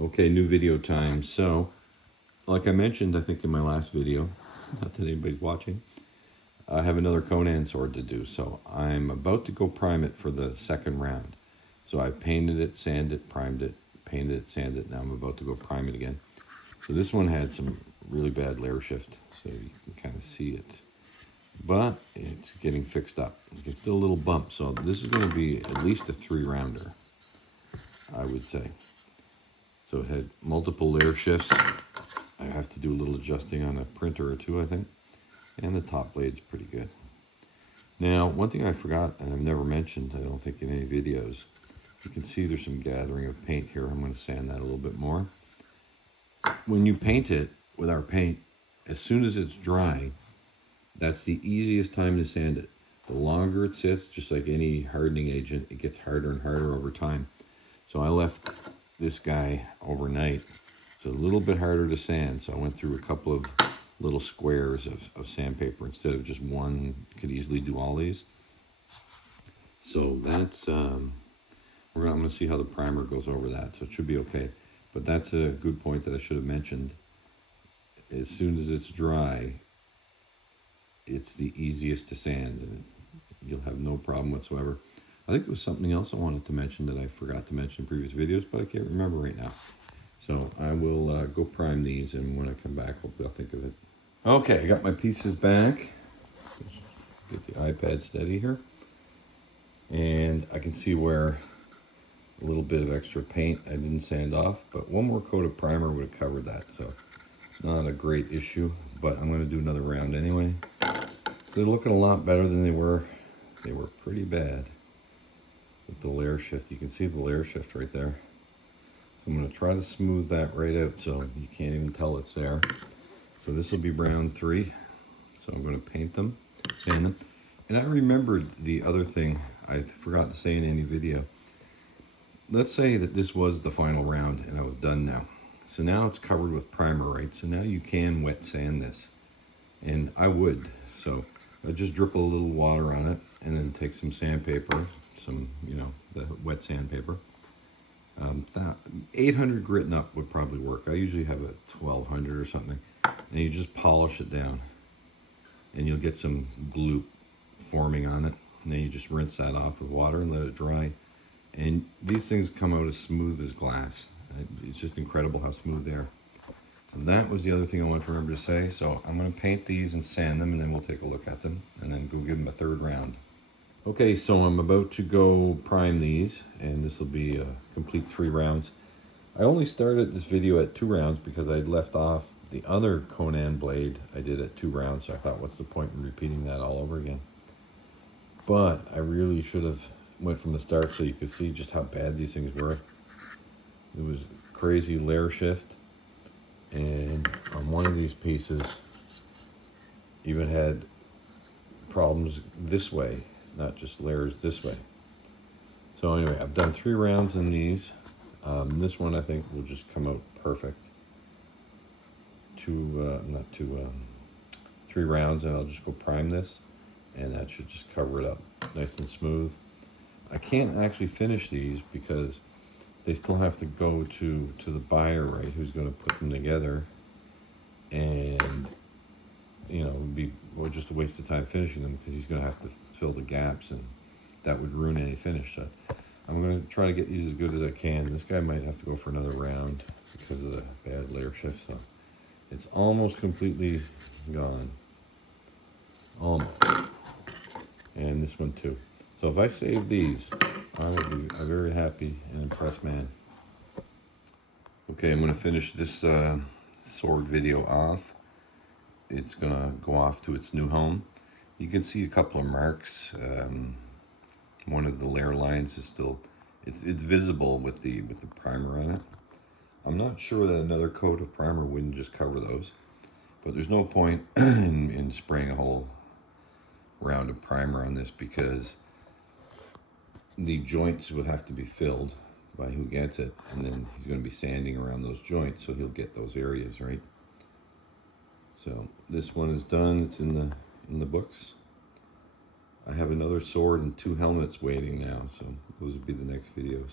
Okay, new video time. So, like I mentioned, I think in my last video, not that anybody's watching, I have another Conan sword to do. So I'm about to go prime it for the second round. So I painted it, sanded it, primed it, painted it, sanded it. Now I'm about to go prime it again. So this one had some really bad layer shift, so you can kind of see it. But it's getting fixed up. It's still a little bump, so this is going to be at least a 3-rounder, I would say. So it had multiple layer shifts. I have to do a little adjusting on a printer or two, I think. And the top blade's pretty good. Now, one thing I forgot, and I've never mentioned, I don't think in any videos, you can see there's some gathering of paint here. I'm going to sand that a little bit more. When you paint it with our paint, as soon as it's dry, that's the easiest time to sand it. The longer it sits, just like any hardening agent, it gets harder and harder over time. So I left this guy overnight. It's a little bit harder to sand, so I went through a couple of little squares of sandpaper instead of just one. Could easily do all these. So that's, I'm going to see how the primer goes over that, so it should be okay. But that's a good point that I should have mentioned. As soon as it's dry, it's the easiest to sand, and you'll have no problem whatsoever. I think there was something else I wanted to mention that I forgot to mention in previous videos, but I can't remember right now. So I will go prime these, and when I come back, hopefully I'll think of it. Okay, I got my pieces back. Get the iPad steady here. And I can see where a little bit of extra paint I didn't sand off, but one more coat of primer would have covered that, so not a great issue, but I'm going to do another round anyway. They're looking a lot better than they were. They were pretty bad with the layer shift. You can see the layer shift right there. So I'm going to try to smooth that right out so you can't even tell it's there. So this will be round 3. So I'm going to paint them, sand them. And I remembered the other thing I forgot to say in any video. Let's say that this was the final round and I was done now. So now it's covered with primer, right? So now you can wet sand this. And I would. So I just drip a little water on it and then take some sandpaper, some, the wet sandpaper. 800 grit and up would probably work. I usually have a 1200 or something. And you just polish it down. And you'll get some glue forming on it. And then you just rinse that off with water and let it dry. And these things come out as smooth as glass. It's just incredible how smooth they are. So that was the other thing I wanted to remember to say. So I'm going to paint these and sand them, and then we'll take a look at them and then go give them a 3rd round. Okay, so I'm about to go prime these, and this will be a complete 3 rounds. I only started this video at 2 rounds because I'd left off the other Conan blade I did at 2 rounds, so I thought, what's the point in repeating that all over again? But I really should have went from the start so you could see just how bad these things were. It was crazy layer shift, and on one of these pieces even had problems this way, not just layers this way. So anyway, I've done 3 rounds in these. This one I think will just come out perfect. 3 rounds, and I'll just go prime this, and that should just cover it up nice and smooth. I can't actually finish these because they still have to go to the buyer, right, who's going to put them together, and it would be just a waste of time finishing them because he's going to have to fill the gaps, and that would ruin any finish. So I'm going to try to get these as good as I can. This guy might have to go for another round because of the bad layer shift. So it's almost completely gone, almost, and this one too. So if I save these, I will be a very happy and impressed man. Okay, I'm going to finish this sword video off. It's going to go off to its new home. You can see a couple of marks. One of the layer lines is still, it's visible with the primer on it. I'm not sure that another coat of primer wouldn't just cover those, but there's no point in spraying a whole round of primer on this because the joints would have to be filled by who gets it, and then he's going to be sanding around those joints, so he'll get those areas, right? So this one is done. It's in the books. I have another sword and 2 helmets waiting now, so those will be the next videos.